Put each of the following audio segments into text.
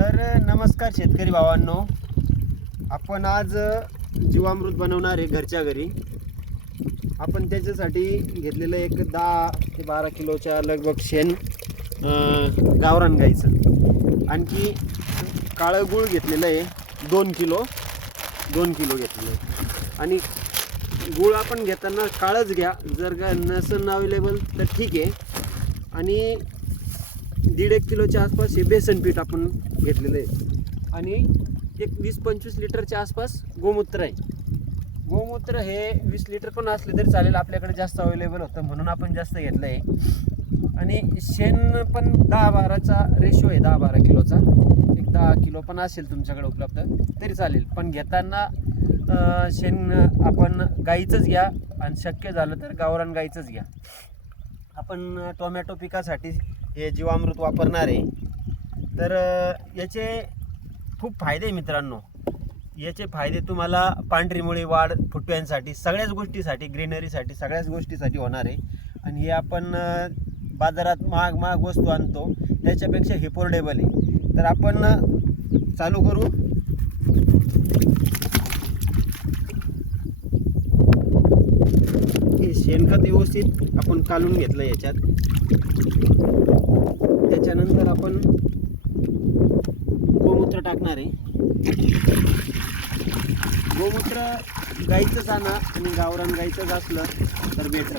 तर नमस्कार शेतकरी भावांनो, आपण आज जीवामृत बनवणार आहे घरच्या घरी. आपण त्याच्यासाठी घेतलेलं एक 10 ते 12 किलोच्या लगभग शेण गावरान गाईचं. आणखी काळं गूळ घेतलेलं आहे 2 किलो घेतलेलं आहे. आणि गूळ आपण घेताना काळंच घ्या, जर का नसेल अवेलेबल तर ठीक आहे. आणि 1.5 किलोच्या आसपास हे बेसन पीठ आपण घेतलेलं आहे. आणि एक 20-25 लिटरच्या आसपास गोमूत्र आहे. गोमूत्र हे 20 लिटर पण असले तरी चालेल, आपल्याकडे जास्त अवेलेबल होतं म्हणून आपण जास्त घेतलं आहे. आणि शेण पण 10-12चा रेशो आहे, 10-12 किलोचा. एक 10 किलो पण असेल तुमच्याकडे उपलब्ध तरी चालेल, पण घेताना शेण आपण गाईचंच घ्या आणि शक्य झालं तर गावरान गाईचंच घ्या. आपण टोमॅटो पिकासाठी हे जीवामृत वापरणार आहे. तर याचे खूप फायदे आहे मित्रांनो. याचे फायदे तुम्हाला पांढरी मुळी वाढ, फुटव्यांसाठी, सगळ्याच गोष्टीसाठी, ग्रीनरीसाठी, सगळ्याच गोष्टीसाठी होणार आहे. आणि हे आपण बाजारात महाग वस्तू आणतो त्याच्यापेक्षा हे पोर्टेबल आहे. तर आपण चालू करू. हे शेणखत व्यवस्थित आपण काढून घेतलं याच्यात. त्याच्यानंतर आपण गोमूत्र टाकणार आहे. गोमूत्र गाईचंच आणा आणि गावरान गाईचंच असलं तर बेटर.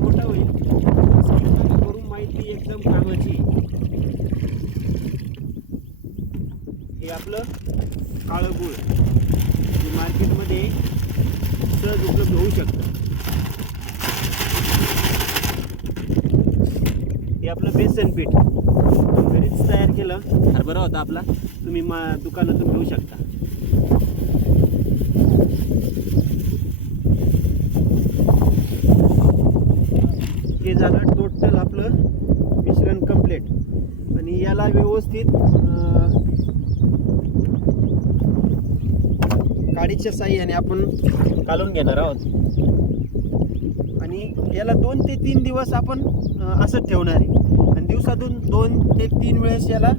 मोठा होईल करून माहिती एकदम कामाची. हे आपलं काळं गूळ जे मार्केटमध्ये सहज उपलब्ध होऊ शकतं. हे आपलं बेसन पीठ घरीच तयार केलं, हरभरा होता आपला, तुम्ही दुकानातून घेऊ शकता. हे झालं टोटल आपलं मिश्रण कंप्लीट. आणि याला व्यवस्थित काडीच्या साह्याने आपण काढून घेणार आहोत. आणि याला 2 ते 3 दिवस आपण असंच ठेवणार आहे. आणि दिवसातून 2 ते 3 वेळेस याला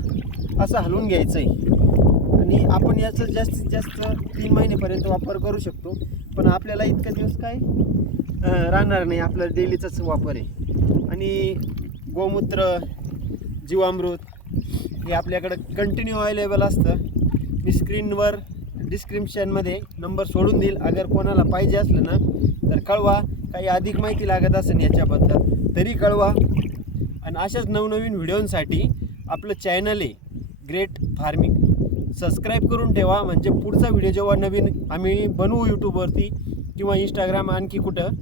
असं हलवून घ्यायचं आहे. आणि आपण याचं जास्तीत जास्त 3 महिनेपर्यंत वापर करू शकतो. पण आपल्याला इतका दिवस काय राहणार नाही, आपला डेलीचाच वापर आहे. आणि गोमूत्र, जीवामृत हे आपल्याकडं कंटिन्यू अवेलेबल असतं. मी स्क्रीनवर डिस्क्रिप्शनमध्ये नंबर सोडून देईल. अगर कोणाला पाहिजे असलं ना तर कळवा. काही अधिक माहिती लागत असेल याच्याबद्दल तरी कळवा. आणि अशाच नवनवीन व्हिडिओंसाठी आपलं चॅनल आहे ग्रेट फार्मिंग, सबस्क्राईब करून ठेवा. म्हणजे पुढचा व्हिडिओ जेव्हा नवीन आम्ही बनवू यूट्यूबवरती किंवा इंस्टाग्राम आणखी कुठं,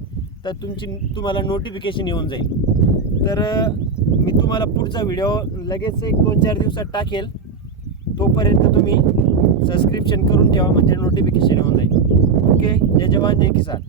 तर तुम्हाला नोटिफिकेशन येऊन जाईल. तर मी तुम्हाला पुढचा व्हिडिओ लगेच 1-2-4 दिवसात टाकेल. तोपर्यंत तुम्ही सबस्क्रिप्शन करून ठेवा म्हणजे नोटिफिकेशन येऊन जाईल. ओके. जय जवान जय किसान.